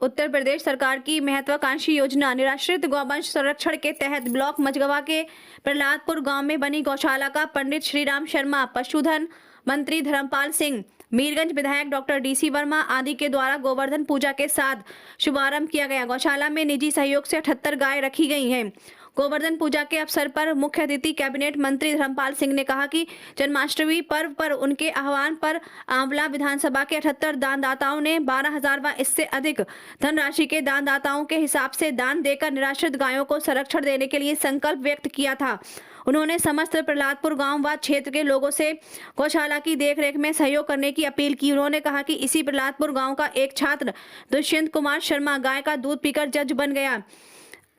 उत्तर प्रदेश सरकार की महत्वाकांक्षी योजना निराश्रित गौवंश संरक्षण के तहत ब्लॉक मझगवा के प्रहलादपुर गांव में बनी गौशाला का पंडित श्रीराम शर्मा, पशुधन मंत्री धर्मपाल सिंह, मीरगंज विधायक डॉक्टर डीसी वर्मा आदि के द्वारा गोवर्धन पूजा के साथ शुभारंभ किया गया। गौशाला में निजी सहयोग से 78 गाय रखी गई हैं। गोवर्धन पूजा के अवसर पर मुख्य अतिथि कैबिनेट मंत्री धर्मपाल सिंह ने कहा कि जन्माष्टमी पर्व पर उनके आह्वान पर आंवला विधानसभा के 78 दानदाताओं ने 12,000 व इससे अधिक धनराशि के दानदाताओं के हिसाब से दान देकर निराश्रित गायों को संरक्षण देने के लिए संकल्प व्यक्त किया था। उन्होंने समस्त प्रहलादपुर गांव व क्षेत्र के लोगों से गौशाला की देखरेख में सहयोग करने की अपील की। उन्होंने कहा कि इसी प्रहलादपुर गांव का एक छात्र दुष्यंत कुमार शर्मा गाय का दूध पीकर जज बन गया।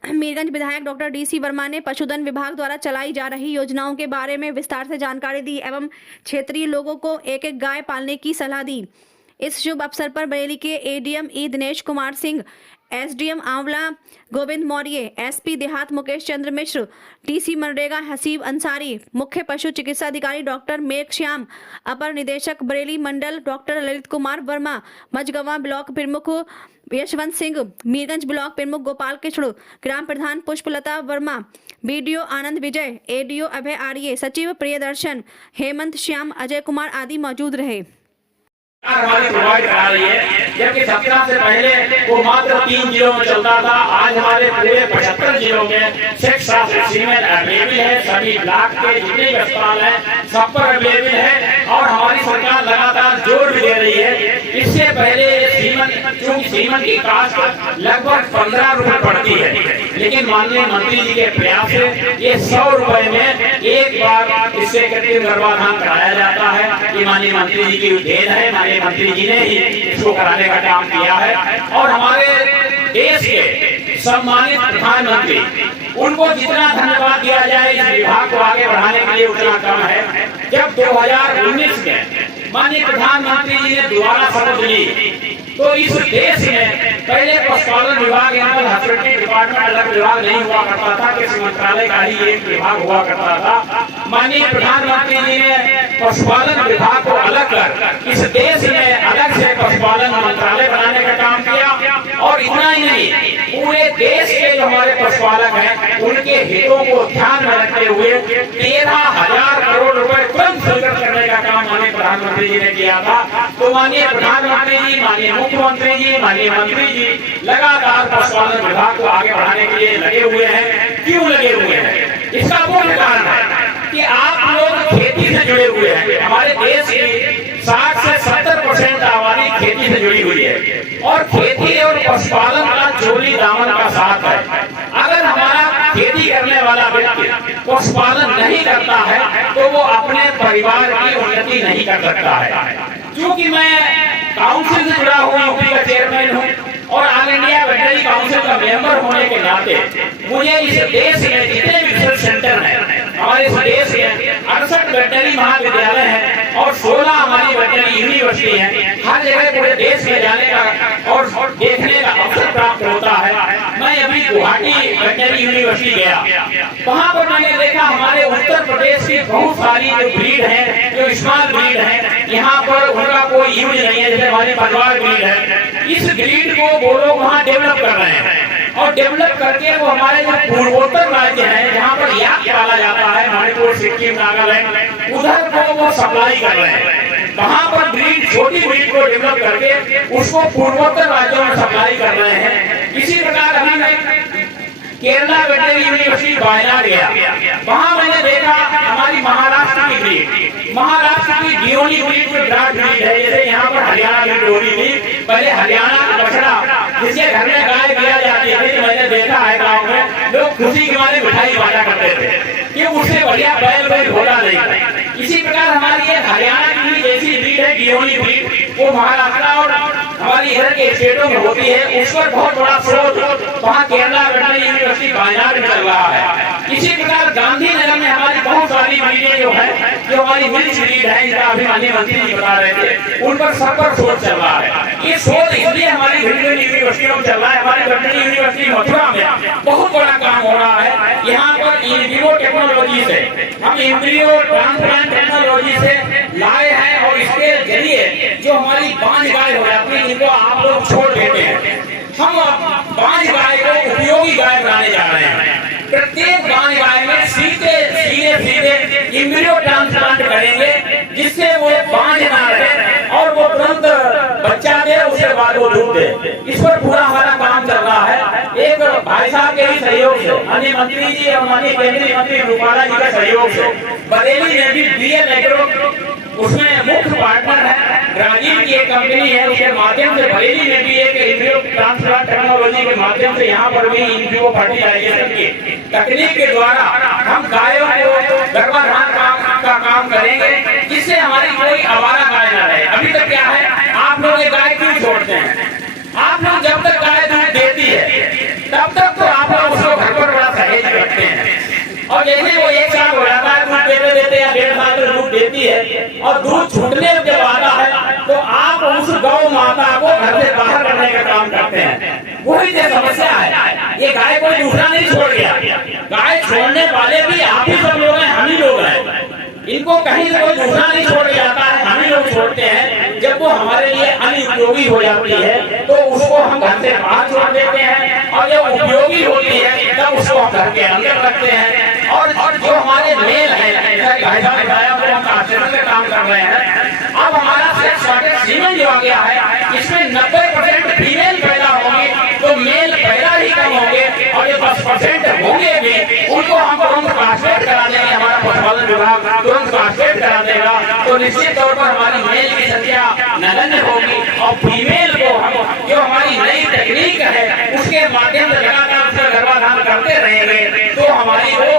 मीरगंज विधायक डॉक्टर डीसी वर्मा ने पशुधन विभाग द्वारा चलाई जा रही योजनाओं के बारे में विस्तार से जानकारी दी एवं क्षेत्रीय लोगों को एक एक गाय पालने की सलाह दी। इस शुभ अवसर पर बरेली के एडीएम ई दिनेश कुमार सिंह, एसडीएम आंवला गोविंद मौर्य, एसपी देहात मुकेश चंद्र मिश्र, टीसी मनरेगा हसीब अंसारी, मुख्य पशु चिकित्सा अधिकारी डॉक्टर मेघश्याम, अपर निदेशक बरेली मंडल डॉक्टर ललित कुमार वर्मा, मझगवा ब्लॉक प्रमुख यशवंत सिंह, मीरगंज ब्लॉक प्रमुख गोपाल कृष्ण, ग्राम प्रधान पुष्पलता वर्मा, बीडीओ आनंद विजय, एडीओ अभय आर्य, सचिव प्रियदर्शन, हेमंत श्याम, अजय कुमार आदि मौजूद रहे। हमारी प्रोवाइड करा रही है, जबकि 17 से पहले वो मात्र 3 जिलों में चलता था। आज हमारे पूरे 75 जिलों में सेक्स सीमेंट अवेलेबल है। सभी ब्लॉक के जितने भी अस्पताल हैं सब पर अवेलेबल है और हमारी सरकार लगातार जोर भी दे रही है। इससे पहले सीमेंट की कास्ट लगभग 15 रुपए पड़ती है, लेकिन माननीय मंत्री जी के प्रयास से ये 100 रुपए में एक बार इससे कृत्रिम गर्भाधान कराया जाता है। ये माननीय मंत्री जी की देन है। मंत्री जी ने ही इसको कराने का काम किया है और हमारे देश के सम्मानित प्रधानमंत्री, उनको जितना धन्यवाद दिया जाए इस विभाग को आगे बढ़ाने के लिए उतना कम है। जब 2019 में माननीय प्रधानमंत्री जी ने दोबारा शपथ ली तो इस देश में पहले पशुपालन विभाग एनिमल हस्बेंड्री डिपार्टमेंट अलग विभाग नहीं हुआ करता था, कृषि मंत्रालय का ही एक विभाग हुआ करता था। माननीय प्रधानमंत्री जी ने पशुपालन विभाग को अलग कर इस देश में अलग से पशुपालन मंत्रालय बनाने का काम किया और इतना ही नहीं, पूरे देश के जो हमारे पशुपालक हैं उनके हितों को ध्यान में रखते हुए 13,000 करोड़ रुपए तुरंत स्वीकृत करने का काम माननीय प्रधानमंत्री जी ने किया था। तो माननीय प्रधानमंत्री जी, माननीय मुख्यमंत्री जी, माननीय मंत्री जी लगातार पशुपालन विभाग को आगे बढ़ाने के लिए लगे हुए हैं। क्यों लगे हुए हैं? इसका मुख्य कारण है कि आप लोग खेती से जुड़े हुए हैं। हमारे देश की 60 से 70% आबादी खेती से जुड़ी हुई है और खेती और पशुपालन का चोली दामन का साथ है। अगर हमारा खेती करने वाला व्यक्ति पशुपालन नहीं करता है तो वो अपने परिवार की उन्नति नहीं कर सकता है। क्योंकि मैं काउंसिल से जुड़ा हुआ यूपी का चेयरमैन हूँ और ऑल इंडिया वेटरनरी काउंसिल का मेंबर होने के नाते मुझे इस देश में जितने भी रिसर्च सेंटर हैं, हमारे इस देश में 68 वेटरनरी महाविद्यालय हैं और 16 हमारी वेटरनरी यूनिवर्सिटी है, हर जगह पूरे देश में जाने का और देखने का अवसर प्राप्त होता है। मैं अभी गुवाहाटी वेटरनरी यूनिवर्सिटी गया, वहाँ पर मैंने देखा हमारे उत्तर प्रदेश की बहुत सारी जो ब्रीड है, जो स्मॉल ब्रीड है, यहाँ पर उनका कोई यूज नहीं है। जैसे हमारी बनवाड़ ब्रीड है, इस ब्रीड को वो लोग वहाँ डेवलप कर रहे हैं और डेवलप करके वो हमारे जो पूर्वोत्तर राज्य हैं जहाँ पर याक पाला जाता है, मणिपुर, सिक्किम, नागालैंड, उधर को वो सप्लाई कर रहे हैं। वहाँ पर ब्रीड, छोटी ब्रीड को डेवलप करके उसको पूर्वोत्तर राज्यों में सप्लाई कर रहे हैं। इसी प्रकार अभी मैं केरला वेटरनरी यूनिवर्सिटी वायनाड गया, वहाँ मैंने देखा हमारी महाराष्ट्र की ब्रीड, महाराष्ट्र की डियोनी ब्रीड में विराट ब्रीड है। जैसे यहाँ पर हरियाणा ब्रीड होती थी, पहले हरियाणा का बछड़ा जिसके घर में गाय दिया जाती थी, मैंने देखा है गाँव में लोग खुशी के मारे मिठाई बांटा करते थे कि उससे बढ़िया बैल घोड़ा नहीं। इसी प्रकार हमारी एक हरियाणा की जैसी ब्रीड है डियोनी ब्रीड, वो महाराष्ट्र और हमारी इधर के स्टेटों में होती है। उस पर बहुत बड़ा शोध वहाँ केरला वेटरनरी यूनिवर्सिटी वायनाड में चल रहा है। इसी प्रकार गांधीनगर में हमारी बहुत सारी ब्रीडें जो है, जो हमारी मिक्स ब्रीड है, जिनका अभी माननीय मंत्री जी बता रहे थे, उन पर सब पर शोध चल रहा है। ये शोध इसलिए हमारी वेटरनरी यूनिवर्सिटियों में चल रहा है। हमारी वेटरनरी यूनिवर्सिटी मथुरा में बहुत बड़ा काम हो रहा है। यहाँ पर इन विवो टेक्नोलॉजी से हम एम्ब्रियो ट्रांसप्लांट टेक्नोलॉजी से लाए हैं और इसके जरिए जो हमारी 5 गाय हो जाती है, इनको आप लोग छोड़ देते हैं, हम बांझ गाय को उपयोगी गाय बनाने जा रहे हैं। प्रत्येक बांझ गाय में सीधे एम्ब्रियो ट्रांसप्लांट करेंगे, जिससे वो बांझ ना रहे और वो तुरंत बच्चा दे, उसके बाद वो दूध दे। इस पर पूरा हमारा काम चल रहा है। एक भाई साहब के ही सहयोग से, माननीय मंत्री जी और माननीय केंद्रीय मंत्री रूपाला जी के सहयोग से बरेली में भी डीएल एग्रो उसमें मुख्य पार्टनर है, राजीव की एक कंपनी है, उसके माध्यम से बरेली में भी एक एम्ब्रियो ट्रांसप्लांट टेक्नोलॉजी के माध्यम से यहाँ पर भी एम्ब्रियो फर्टिलाइजेशन की तकनीक के द्वारा हम गायों को गर्भाधान का काम करेंगे, जिससे हमारी कोई आवारा गाय ना रहे। अभी तक क्या है, आप लोग ये गाय क्यों छोड़ते हैं? आप लोग जब तक गाय दूध देती है तब तक तो आप लोग उसको घर पर बड़ा सहेज रखते हैं, और जैसे वो एक साल हो जाता है दूध देते या 1.5 साल तक दूध देती है और दूध छूटने जब आता है तो आप उस गौ माता को घर से बाहर करने का काम करते हैं। वही तो समस्या है। ये गाय कोई दूसरा नहीं छोड़ गया, गाय छोड़ने वाले भी आप ही सब लोग हैं, हम ही लोग हैं। इनको कहीं से कोई दूसरा नहीं छोड़ जाता है, हम ही लोग छोड़ते हैं। जब वो हमारे लिए अनुपयोगी हो जाती है तो उसको हम घर से बाहर छोड़ देते हैं, और जब उपयोगी होती है तब उसको हम घर के अंदर रखते हैं। और जो हमारे मेल है, काम कर रहे हैं। अब हमारा सेक्स शॉर्टेज सीमेंट जो आ गया है, इसमें 90% फीमेल पैदा होंगे तो मेल पैदा ही कम होंगे, और जो 10% होंगे भी उनको हम तुरंत कास्ट्रेट करा देंगे। हमारा पशुपालन विभाग तुरंत कास्ट्रेट करा देगा, तो निश्चित तौर पर हमारी मेल की संख्या नगण्य होगी, और फीमेल को हम जो हमारी नई तकनीक है उसके माध्यम से लगातार उसका गर्भाधान करते रहेंगे, तो हमारी वो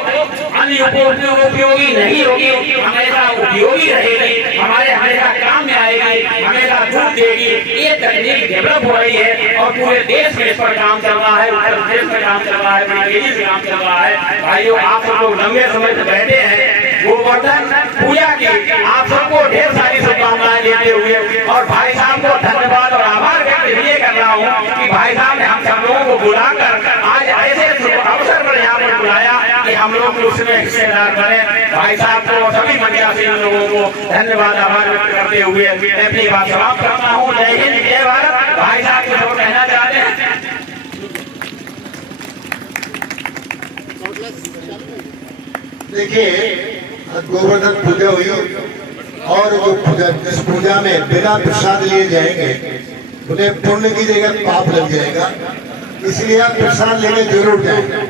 अनुपयोगी नहीं होगी, हमेशा उपयोगी रहेगी, हमारे हमेशा काम में आएगी, हमेशा दूध देगी। ये तकनीक डेवलप हो रही है और पूरे देश में इस पर काम चल रहा है, उत्तर प्रदेश में काम चल रहा है, बड़ी तेजी से काम चल रहा है। भाइयों, आप सब लोग लंबे समय से बैठे हैं, गोवर्धन पूजा की आप सबको ढेर सारी शुभकामनाएं देते हुए, और भाई साहब को धन्यवाद और आभार व्यक्त इसलिए कर रहा हूँ कि भाई साहब ने हम सब लोगों को बुलाकर आज ऐसे अवसर पर यहाँ पर बुलाया कि हम लोग उसमें हिस्सेदार बने। भाई साहब को, सभी मंचासीन लोगों को धन्यवाद आभार व्यक्त करते हुए मैं अपनी बात समाप्त करता हूँ। जय हिंद, जय भारत। भाई साहब कुछ और कहना चाहते हैं? देखिए, गोवर्धन पूजा हुई और जो जिस पूजा में बिना प्रसाद लिए जाएंगे उन्हें पुण्य की जगह पाप लग जाएगा, इसलिए आप प्रसाद लेने जरूर जाएंगे।